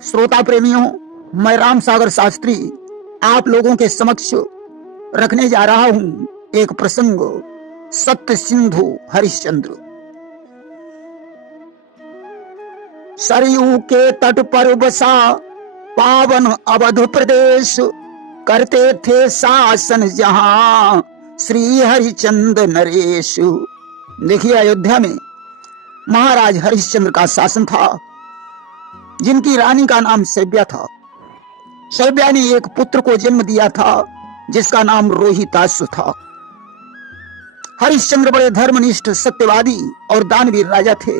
श्रोता प्रेमियों, मैं राम सागर शास्त्री आप लोगों के समक्ष रखने जा रहा हूं एक प्रसंग, सत्य सिंधु हरिश्चंद्र। सरयू के तट पर बसा पावन अवध प्रदेश, करते थे शासन जहां श्री हरिश्चंद्र नरेश। देखिए, अयोध्या में महाराज हरिश्चंद्र का शासन था, जिनकी रानी का नाम सैव्या था। सैव्या ने एक पुत्र को जन्म दिया था जिसका नाम रोहिताश्व था। हरिश्चंद्र बड़े धर्मनिष्ठ, सत्यवादी और दानवीर राजा थे।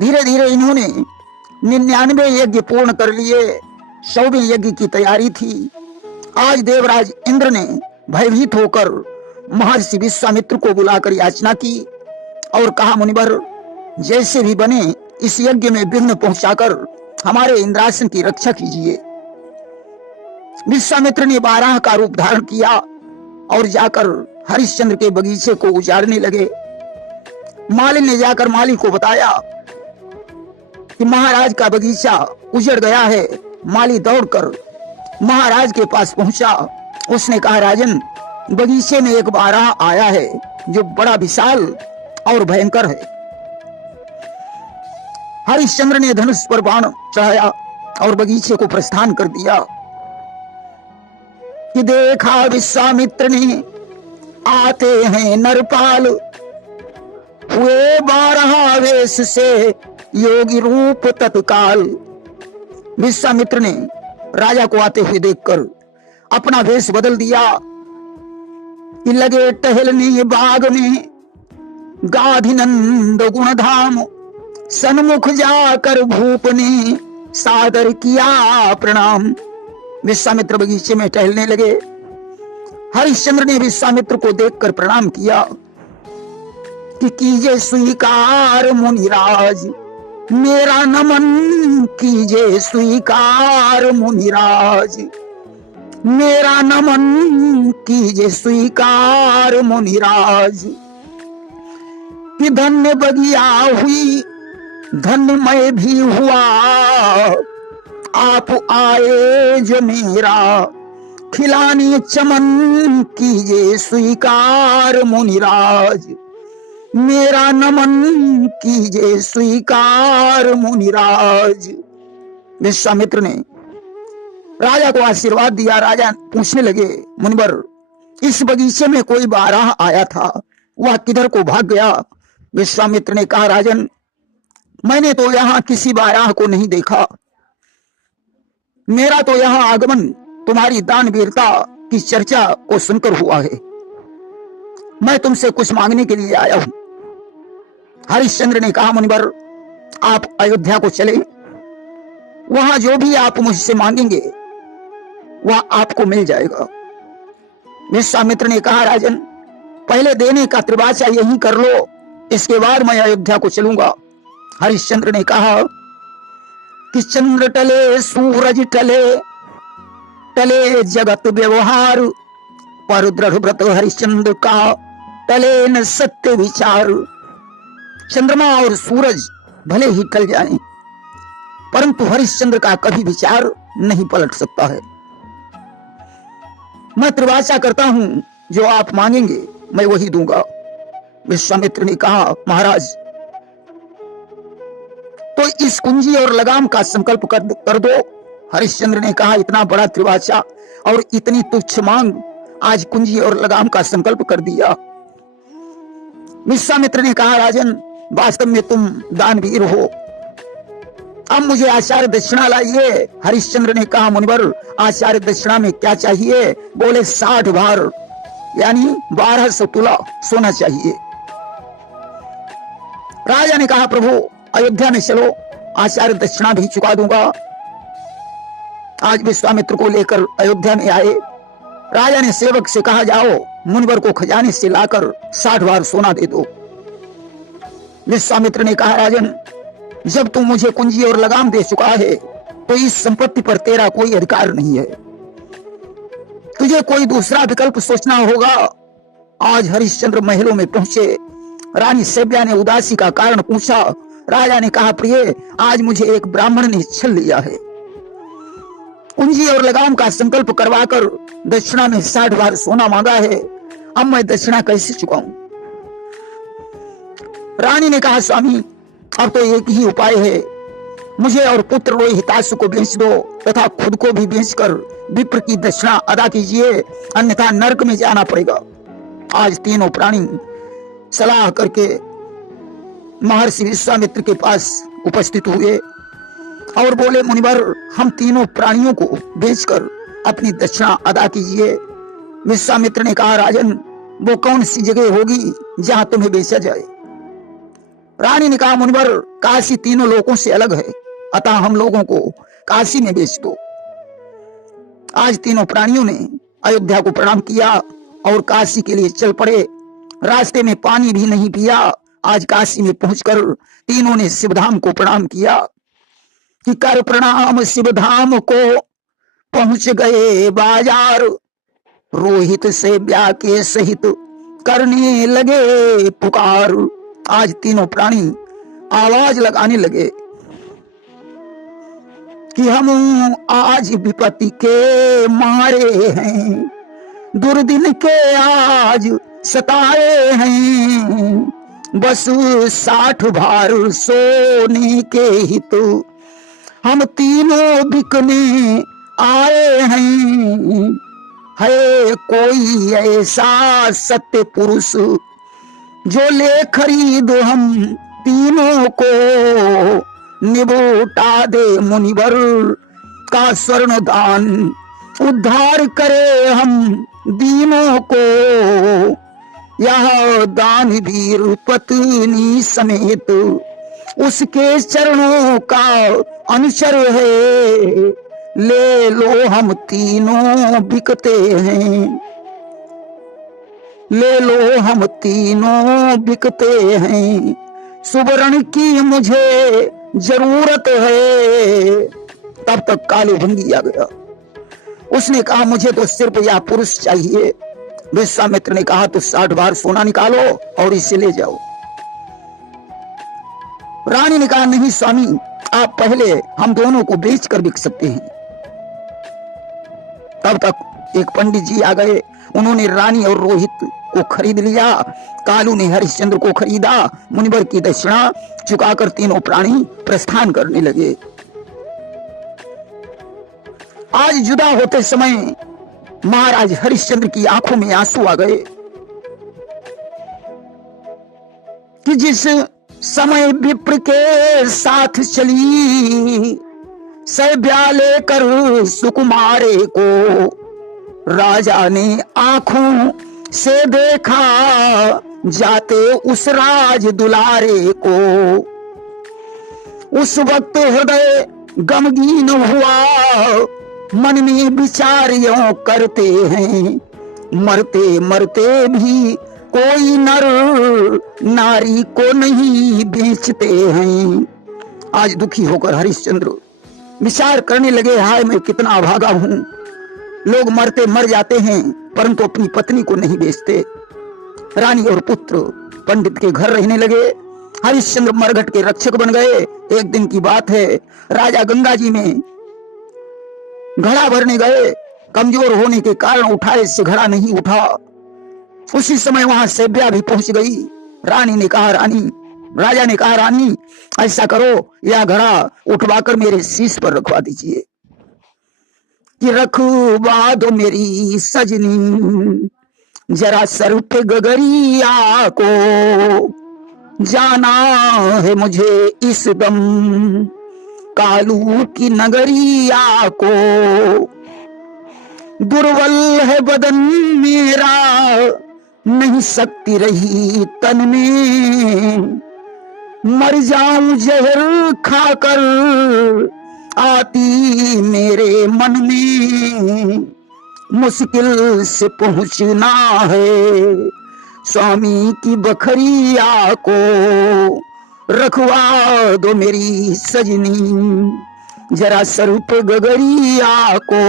धीरे धीरे इन्होंने 99 यज्ञ पूर्ण कर लिए। 100वें यज्ञ की तैयारी थी। आज देवराज इंद्र ने भयभीत होकर महर्षि विश्वामित्र को बुलाकर याचना की और कहा, मुनिवर, जैसे भी बने इस यज्ञ में विघ्न पहुंचाकर हमारे इंद्रासन की रक्षा कीजिए। विश्वामित्र ने बाराह का रूप धारण किया और जाकर हरिश्चंद्र के बगीचे को उजाड़ने लगे। माली ने जाकर माली को बताया कि महाराज का बगीचा उजड़ गया है। माली दौड़कर महाराज के पास पहुंचा। उसने कहा, राजन, बगीचे में एक बाराह आया है जो बड़ा विशाल और भयंकर है। हरिश्चंद्र ने धनुष पर बाण चढ़ाया और बगीचे को प्रस्थान कर दिया कि देखा विश्वामित्र ने आते हैं नरपाल, हुए बारह वेश से योगी रूप तत्काल। विश्वामित्र ने राजा को आते हुए देखकर अपना वेश बदल दिया कि लगे टहलने बाग में गाधिनंद गुणधाम, सन्मुख जाकर भूप ने सादर किया प्रणाम। विश्वामित्र बगीचे में टहलने लगे। हरिश्चंद्र ने विश्वामित्र को देखकर प्रणाम किया कि कीजे स्वीकार मुनिराज, मेरा नमन कीजे स्वीकार मुनिराज, मेरा नमन कीजे स्वीकार मुनिराज। कि धन्य बगिया हुई, धन्य मैं भी हुआ, आप आए जो मेरा, खिलानी चमन कीजिए स्वीकार मुनिराज, मेरा नमन कीजिए स्वीकार मुनिराज। विश्वामित्र ने राजा को आशीर्वाद दिया। राजा पूछने लगे, मुनिवर, इस बगीचे में कोई बाराह आया था, वह किधर को भाग गया? विश्वामित्र ने कहा, राजन, मैंने तो यहां किसी बाराह को नहीं देखा। मेरा तो यहां आगमन तुम्हारी दानवीरता की चर्चा को सुनकर हुआ है। मैं तुमसे कुछ मांगने के लिए आया हूं। हरिश्चंद्र ने कहा, मुनिवर, आप अयोध्या को चले, वहां जो भी आप मुझसे मांगेंगे वह आपको मिल जाएगा। विश्वामित्र ने कहा, राजन, पहले देने का त्रिवाचा यही कर लो, इसके बाद मैं अयोध्या को चलूंगा। हरिश्चंद्र ने कहा कि चंद्र टले सूरज टले, टले जगत व्यवहार, पर दृढ़ व्रत हरिश्चंद्र का टले न सत्य विचार। चंद्रमा और सूरज भले ही टल जाएं, परंतु हरिश्चंद्र का कभी विचार नहीं पलट सकता है। मैं त्रिवाचा करता हूं, जो आप मांगेंगे मैं वही दूंगा। विश्वामित्र ने कहा, महाराज, तो इस कुंजी और लगाम का संकल्प कर दो। हरिश्चंद्र ने कहा, इतना बड़ा त्रिवाचा और इतनी तुच्छ मांग, आज कुंजी और लगाम का संकल्प कर दिया। विश्वामित्र ने कहा, राजन, वास्तव में तुम दानवीर हो, अब मुझे आचार्य दक्षिणा लाइए। हरिश्चंद्र ने कहा, मुनिवर, आचार्य दक्षिणा में क्या चाहिए? बोले, 60 भार यानी 1200 तुला सोना चाहिए। राजा ने कहा, प्रभु, अयोध्या में चलो, आचार्य दक्षिणा भी चुका दूंगा। आज विश्वामित्र को लेकर अयोध्या में आए। राजा ने सेवक से कहा, जाओ मुनिवर को खजाने से लाकर 60 भार सोना दे दो। विश्वामित्र ने कहा, राजन, जब तू मुझे कुंजी और लगाम दे चुका है तो इस संपत्ति पर तेरा कोई अधिकार नहीं है, तुझे कोई दूसरा विकल्प सोचना होगा। आज हरिश्चंद्र महलों में पहुंचे। रानी सैव्या ने उदासी का कारण पूछा। राजा ने कहा, प्रिय, आज मुझे एक ब्राह्मण ने छल लिया है। कुंजी और लगाम का संकल्प करवाकर दक्षिणा में 60 बार सोना मांगा है। अब मैं दक्षिणा कैसे चुकाऊं? रानी ने कहा, स्वामी, अब तो एक ही उपाय है, मुझे और पुत्र रोहितासु को बेच दो तथा खुद को भी बेचकर विप्र की दक्षिणा अदा कीजिए, अन्यथा नरक में जाना पड़ेगा। आज तीनों प्राणी सलाह करके महर्षि विश्वामित्र के पास उपस्थित हुए और बोले, मुनिवर, हम तीनों प्राणियों को बेचकर अपनी दक्षिणा अदा कीजिए। विश्वामित्र ने कहा, राजन, वो कौन सी जगह होगी जहां तुम्हें बेचा जाए? रानी ने कहा, मुनिवर, काशी तीनों लोगों से अलग है, अतः हम लोगों को काशी में बेच दो। आज तीनों प्राणियों ने अयोध्या को प्रणाम किया और काशी के लिए चल पड़े। रास्ते में पानी भी नहीं पिया। आज काशी में पहुंचकर तीनों ने शिवधाम को प्रणाम किया कि कर प्रणाम शिवधाम को, पहुंच गए बाजार, रोहित से ब्याह के सहित करने लगे पुकार। आज तीनों प्राणी आवाज लगाने लगे कि हम आज विपत्ति के मारे हैं, दुर्दिन के आज सताए हैं, बस 60 भार सोने के हित हम तीनों बिकने आए हैं। है कोई ऐसा सत्य पुरुष जो ले खरीद हम तीनों को, निबोटा दे मुनिवर का स्वर्ण दान, उद्धार करे हम दीनों को। यह दानवीर पत्नी समेत उसके चरणों का अनुचर है, ले लो हम तीनों बिकते हैं, ले लो हम तीनों बिकते हैं, सुवर्ण की मुझे जरूरत है। तब तक कालू भंगी आ गया। उसने कहा, मुझे तो सिर्फ यह पुरुष चाहिए। विश्वामित्र ने कहा, तो 60 बार सोना निकालो और इसे ले जाओ। रानी ने कहा, नहीं स्वामी, आप पहले हम दोनों को बेचकर बिक सकते हैं। तब तक एक पंडित जी आ गए। उन्होंने रानी और रोहित को खरीद लिया। कालू ने हरिश्चंद्र को खरीदा। मुनिवर की दक्षिणा चुकाकर तीनों प्राणी प्रस्थान करने लगे। आज जुदा होते समय महाराज हरिश्चंद्र की आंखों में आंसू आ गए कि जिस समय विप्र के साथ चली, सैब्या लेकर सुकुमारे को, राजा ने आंखों से देखा जाते उस राज दुलारे को। उस वक्त हृदय गमगीन हुआ, मन में विचार यों करते हैं, मरते मरते भी कोई नर नारी को नहीं बेचते हैं। आज दुखी होकर हरिश्चंद्र विचार करने लगे, हाय मैं कितना अभागा हूं। लोग मरते मर जाते हैं परंतु अपनी पत्नी को नहीं बेचते। रानी और पुत्र पंडित के घर रहने लगे। हरिश्चंद्र मरघट के रक्षक बन गए। एक दिन की बात है, राजा गंगा जी में घड़ा भरने गए। कमजोर होने के कारण उठाए से घड़ा नहीं उठा। उसी समय वहां सैब्या भी पहुंच गई। राजा ने कहा, रानी ऐसा करो, यह घड़ा उठवाकर मेरे शीश पर रखवा दीजिए कि रखवा दो मेरी सजनी, जरा सर पे गगरिया को, जाना है मुझे इस दम कालू की नगरिया को। दुर्बल है बदन मेरा, नहीं सकती रही तन में, मर जाऊं जहर खाकर आती मेरे मन में। मुश्किल से पहुंचना है स्वामी की बखरिया को, रखवा दो मेरी सजनी, जरा सर पे गगरिया को।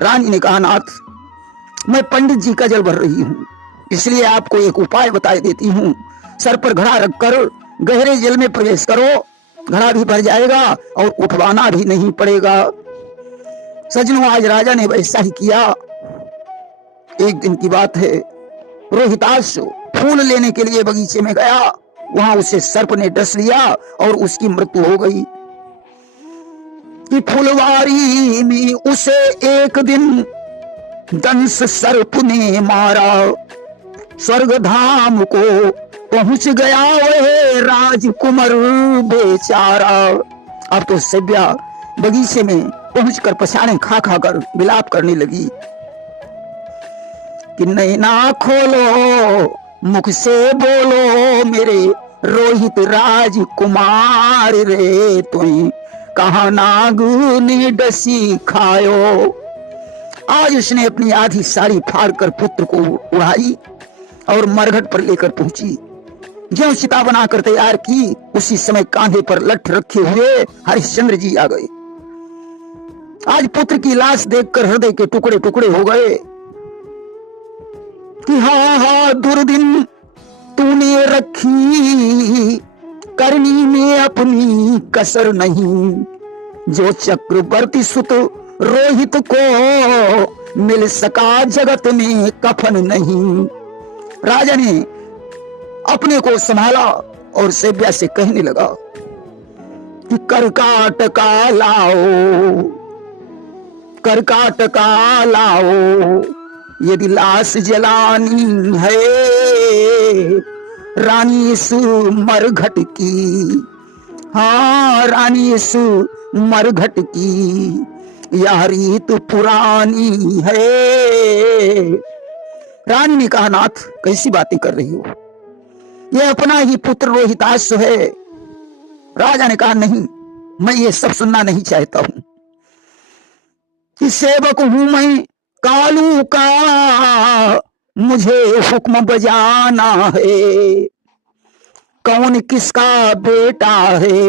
रानी ने कहा, नाथ मैं पंडित जी का जल भर रही हूं, इसलिए आपको एक उपाय बता देती हूं। सर पर घड़ा रखकर गहरे जल में प्रवेश करो, घड़ा भी भर जाएगा और उठवाना भी नहीं पड़ेगा। सजनों, आज राजा ने वैसा ही किया। एक दिन की बात है, रोहिताश फूल लेने के लिए बगीचे में गया। वहां उसे सर्प ने डस लिया और उसकी मृत्यु हो गई। कि फुलवारी में उसे एक दिन दंश सर्प ने मारा, स्वर्ग धाम को पहुंच गया वह राजकुमार बेचारा। अब तो सेव्या बगीचे में पहुंचकर पछाड़े खा खा कर विलाप करने लगी कि नैना खोलो, मुख से बोलो मेरे रोहित राजकुमार रे, तुम कहा नाग ने डसी खायो। आज उसने अपनी आधी साड़ी फाड़कर पुत्र को उड़ाई और मरघट पर लेकर पहुंची। जो चिता बनाकर तैयार की, उसी समय कांधे पर लठ रखे हुए हरिश्चंद्र जी आ गए। आज पुत्र की लाश देखकर हृदय के टुकड़े टुकड़े हो गए कि हा दुर्दिन तूने रखी, करनी में अपनी कसर नहीं, जो चक्रवर्ती सुत रोहित को मिल सका जगत में कफन नहीं। राजा ने अपने को संभाला और सेव्या से कहने लगा कि करकाट का लाओ, करकाट का लाओ, यदि लाश जलानी है रानी इस मरघट की, हाँ रानी इस मरघट की, यह रीत पुरानी है। रानी ने कहा, नाथ कैसी बातें कर रही हो, यह अपना ही पुत्र रोहिताश है। राजा ने कहा, नहीं, मैं ये सब सुनना नहीं चाहता हूं। कि सेवक हूं मैं कालू का, मुझे हुक्म बजाना है, कौन किसका बेटा है,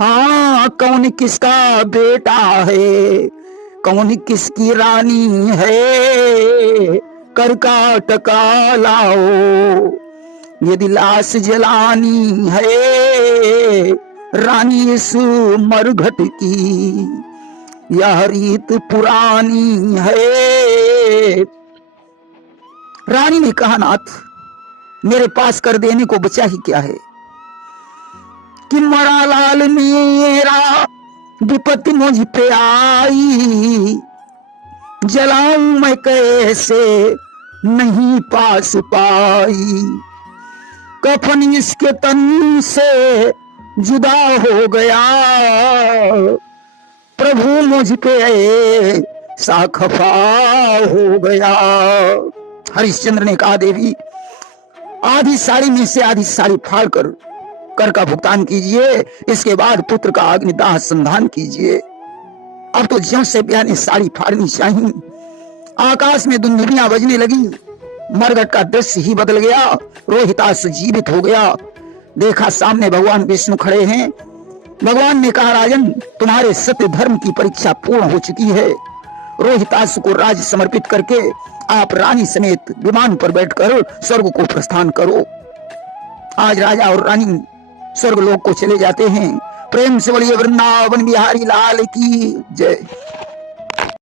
हाँ कौन किसका बेटा है, कौन किसकी रानी है, करकाट का लाओ, यदि लाश जलानी है रानी इस मरघट की, यह रीत पुरानी है। रानी ने कहा, नाथ मेरे पास कर देने को बचा ही क्या है कि मरा लाल मेरा विपत्ति मुझ पे आई, जलाऊं मैं कैसे नहीं पास पाई, कफन इसके तन से जुदा हो गया, प्रभु मुझ पे सा खफा हो गया। हरिश्चंद्र ने कहा, देवी आधी साड़ी में से आधी साड़ी फाड़कर कर का भुगतान कीजिए, इसके बाद पुत्र का अग्निदाह संधान कीजिए। अब तो ज्यों से सेव्या ने साड़ी फाड़नी चाहिए, आकाश में धुंधुलियां बजने लगी, मरघट का दृश्य ही बदल गया, रोहिताश जीवित हो गया। देखा सामने भगवान विष्णु खड़े हैं। भगवान ने कहा, राजन तुम्हारे सत्य धर्म की परीक्षा पूर्ण हो चुकी है, रोहिताश को राज समर्पित करके आप रानी समेत विमान पर बैठकर स्वर्ग को प्रस्थान करो। आज राजा और रानी स्वर्ग लोक को चले जाते हैं। प्रेम से बोलिए वृंदावन बिहारी लाल की जय।